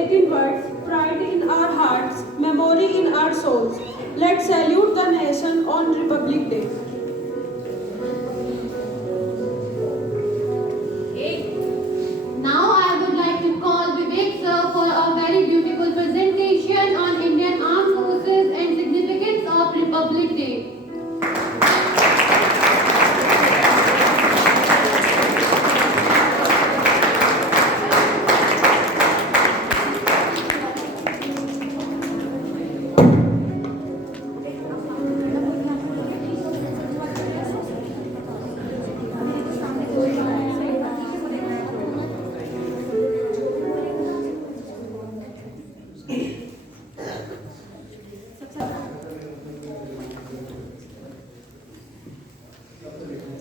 faith in words, pride in our hearts, memory in our souls. Let's salute the nation on Republic Day. Now I would like to call Vivek sir for a very beautiful presentation on Indian Armed Forces and significance of Republic Day.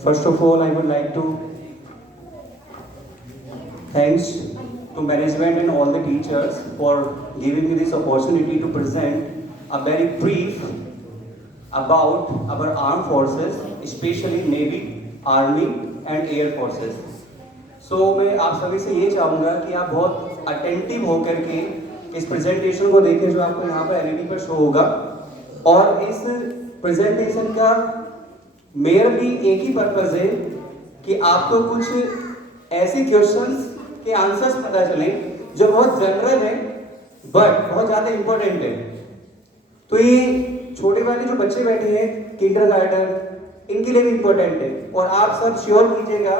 First of all, I would like to thanks to management and all the teachers for giving me this opportunity to present a very brief about our armed forces, especially Navy, Army and Air Forces. So मैं आप सभी से ये चाहूँगा कि आप बहुत attentive होकर के इस प्रेजेंटेशन को देखें जो आपको यहाँ पर LED पर शो होगा, और इस प्रेजेंटेशन का मेरा भी एक ही पर्पज है कि आपको कुछ ऐसे क्वेश्चंस के आंसर्स पता चले जो बहुत जनरल है बट बहुत ज़्यादा इंपॉर्टेंट है। तो ये छोटे वाले जो बच्चे बैठे हैं किंडरगार्टन, इनके लिए भी इंपॉर्टेंट है, और आप सब श्योर कीजिएगा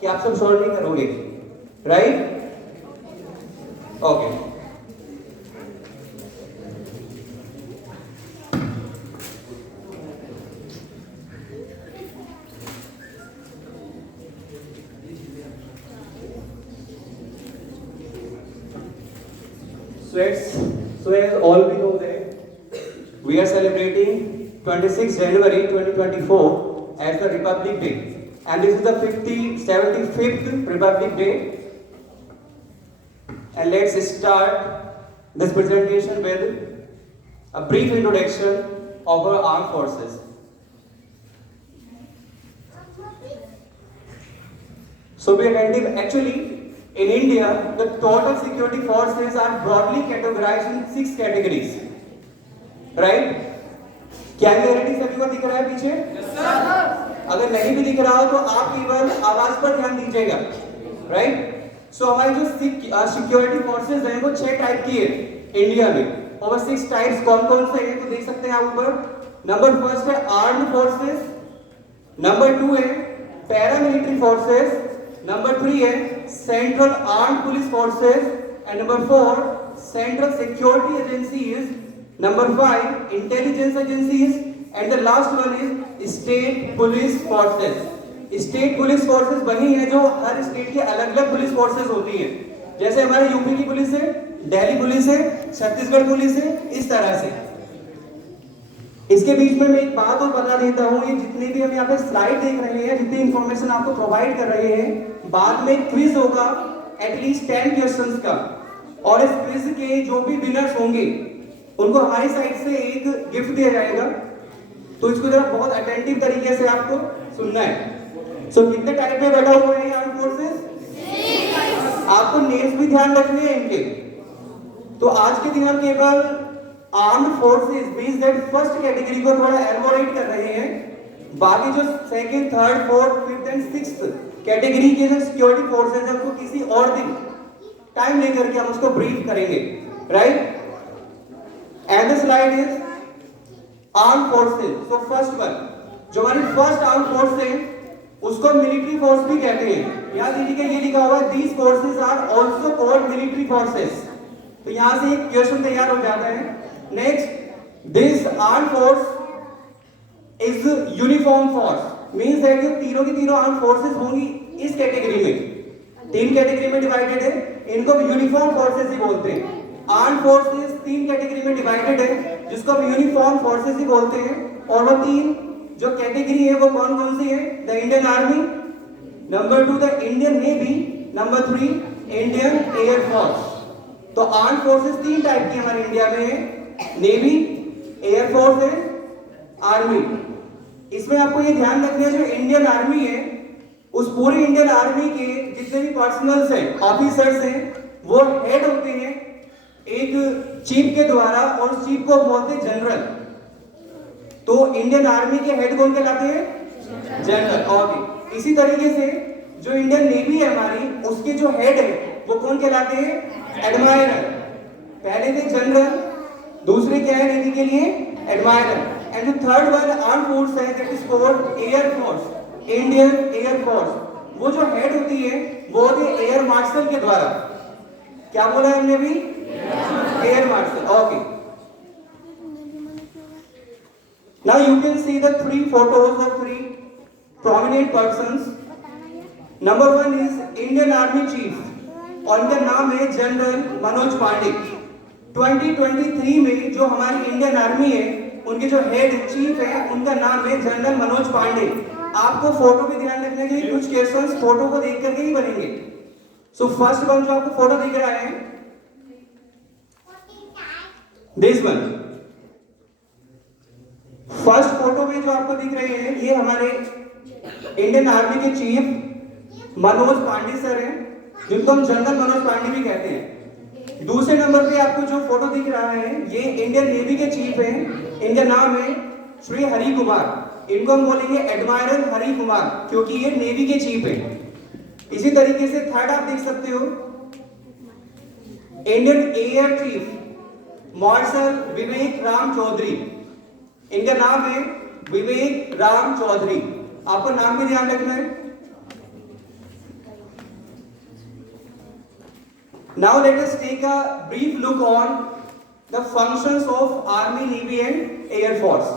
कि आप सब श्योर नहीं करोगे, right? Okay. So as all we know that we are celebrating 26 January 2024 as the Republic Day, and this is the 75th Republic Day. And let's start this presentation with a brief introduction of our armed forces. So we are actually in India, the total security forces are broadly categorized in 6 categories, right? क्या clarity सभी को दिख रहा है पीछे? Yes, sir. अगर नहीं भी दिख रहा हो तो आप केवल आवाज पर ध्यान दीजिएगा, राइट? सो हमारी जो सिक्योरिटी फोर्सेस हैं वो 6 टाइप की है इंडिया में, और 6 टाइप्स कौन कौन से हैं तो देख सकते हैं आप ऊपर। नंबर फर्स्ट है आर्म्ड फोर्सेस, नंबर 2 है पैरामिलिट्री फोर्सेस, नंबर 3 है central armed police forces, and number 4 central security agencies, number 5 intelligence agencies, and the last one is state police forces. State police forces वही है जो हर state के अलग अलग police forces होती हैं, जैसे हमारे यूपी की पुलिस है, दिल्ली पुलिस है, छत्तीसगढ़ पुलिस है, इस तरह से। इसके बीच में मैं एक बात और बता देता हूँ, ये जितने भी हम यहाँ पे स्लाइड देख रहे हैं, जितनी इंफॉर्मेशन आपको प्रोवाइड कर रहे हैं, बाद में क्विज होगा एटलीस्ट 10 क्वेश्चंस का, और इस क्विज के जो भी विनर्स होंगे उनको हमारी साइड से एक गिफ्ट दिया जाएगा। तो इसको जरा बहुत अटेंटिव तरीके से आपको सुनना है। सो कितने टाइप में बैठा हुआ है ये आर्म फोर्सेस? आपको नेम्स भी ध्यान रखने हैं इनके। तो आज के दिन हम केवल armed forces means that first category को थोड़ा एलबोरेट कर रहे हैं, बाकी जो second, third, fourth, fifth and sixth category के जो सिक्योरिटी फोर्सेस हैं उसको किसी और दिन टाइम लेकर के हम उसको ब्रीफ करेंगे, right? And the slide is armed forces. So first one, जो हमारी फर्स्ट आर्म्ड फोर्स है उसको मिलिट्री फोर्स भी कहते हैं। यहां देखिए ये लिखा हुआ है these forces are also called military forces. तो यहां से एक क्वेश्चन तैयार हो जाता है। Next, this armed force is uniform force means that ये तीनों की तीनों आर्म्ड फोर्सेस होंगी इस कैटेगरी में। 3 कैटेगरी में डिवाइडेड है, इनको यूनिफॉर्म फोर्सेस ही बोलते हैं। आर्म्ड फोर्सेस 3 कैटेगरी में डिवाइडेड है जिसको हम यूनिफॉर्म फोर्सेस ही बोलते हैं, और वो 3 जो कैटेगरी है वो कौन कौन सी है? The Indian army, number 2 the Indian navy, number 3 Indian air force. तो आर्म्ड फोर्सेस 3 टाइप की हमारे इंडिया में है, नेवी, एयर फोर्स है, आर्मी। इसमें आपको ये ध्यान रखना है जो इंडियन आर्मी है उस पूरी इंडियन आर्मी के जितने भी पर्सनल्स हैं, ऑफिसर्स हैं, वो हेड होते हैं एक चीफ के द्वारा, और उस चीफ को बोलते हैं जनरल। तो इंडियन आर्मी के हेड कौन कहलाते हैं? जनरल। ओके, इसी तरीके से जो इंडियन नेवी है हमारी, उसके जो हेड है वो कौन कहलाते हैं? एडमायरल। पहले थे जनरल, दूसरे क्या है नेवी के लिए? एडमायरल। एंड जो थर्ड वन आर्म फोर्स है, that is called air force, Indian air force. वो जो हेड होती है वो होती है एयर मार्शल के द्वारा। क्या बोला हमने अभी? Air marshal. Okay, now you can see the three photos of three prominent persons. Number one is Indian Army Chief, और उनका नाम है जनरल मनोज पांडे। 2023 में जो हमारी इंडियन आर्मी है, उनके जो हेड चीफ है, उनका नाम है जनरल मनोज पांडे। आपको फोटो भी ध्यान रखने के लिए कुछ क्वेश्चंस फोटो को देख करके ही बनेंगे। सो फर्स्ट वन जो आपको फोटो दिख रहा है, दिस वन। फर्स्ट फोटो में जो आपको दिख रहे हैं, ये हमारे इंडियन आर्मी के चीफ मनोज पांडे सर हैं, जिनको हम जनरल मनोज पांडे भी कहते हैं। दूसरे नंबर पे आपको जो फोटो दिख रहा है, ये इंडियन नेवी के चीफ हैं। इनका नाम है श्री हरि कुमार। इनको हम बोलेंगे एडमायरल हरि कुमार, क्योंकि ये नेवी के चीफ हैं। इसी तरीके से थर्ड आप देख सकते हो, इंडियन एयर चीफ मार्शल विवेक राम चौधरी। इनका नाम है विवेक राम चौधरी। आपको नाम भी ध्यान रखना है। Now let us take a brief look on the functions of Army, Navy and Air Force.